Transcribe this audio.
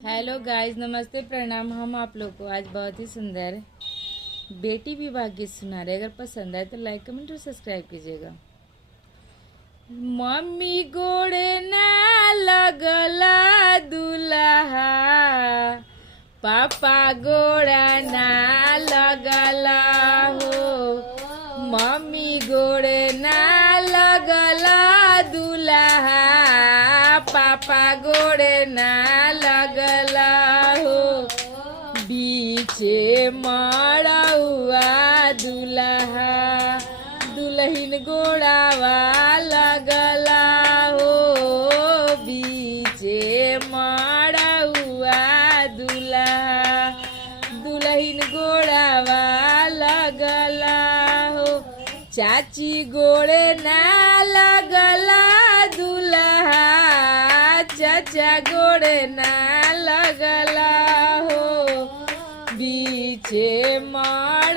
Hello guys, नमस्ते, प्रणाम। हम आप लोग को आज बहुत ही सुंदर बेटी विवाह गीत सुना रहे। अगर पसंद आए तो लाइक कमेंट और सब्सक्राइब कीजिएगा। मम्मी गोड़े ना लगला दुल्हा, पापा गोड़ा ना लगला हो। मम्मी गोड़े ना लगला दुल्हा, पापा गोड़े ना लगला हो। बीचे मड़उआ दुल्हा, दुल्हन गोड़ावा लगला हो। बीचे मड़उआ दुल्हा, दुल्हन गोड़ावा लगला हो। चाची गोड़े ना लगला दुल्हा, चाचा गोड़े ना लगला हो। बीचे माँ